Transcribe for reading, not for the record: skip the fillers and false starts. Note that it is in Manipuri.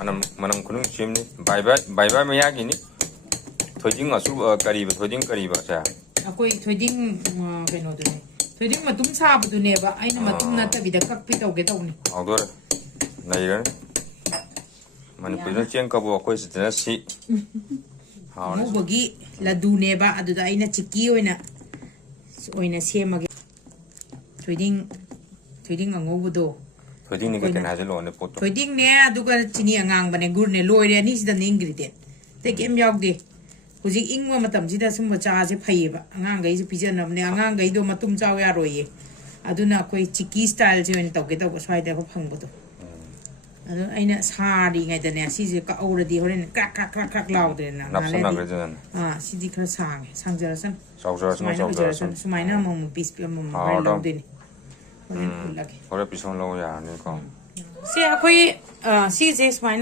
manam kunung chimni bye me yagini thoiding asu kariba thoiding kariba sa akoi thoiding keno dune thoiding matum sabu dune ba aina matum na tabida kakpi tawge tawni awdor nairan man pidon cheng kabo akoi sitna si mo bagi ladu ne ba aduda aina chikki oina semage thoiding angouba do thoiding ni ka ken hajalo ne pot thoiding ne aduga chini angang bane gur ne loire ani sida ne ingredient te kem yawde huji ingwa matam sida sum cha se phaiba angang gai se pijanam ne angang gai do matum chaw ya roye aduna koi chikki style je en tawge taw swai da phangbo do adu aina sari ngai da ne si je ka auradi horen krak laude na sidi khara sangjara san saujara sumaina mom piece pe mom bai laude ni horen pulage ore pison lo ya ni ko si akoi si je sumaina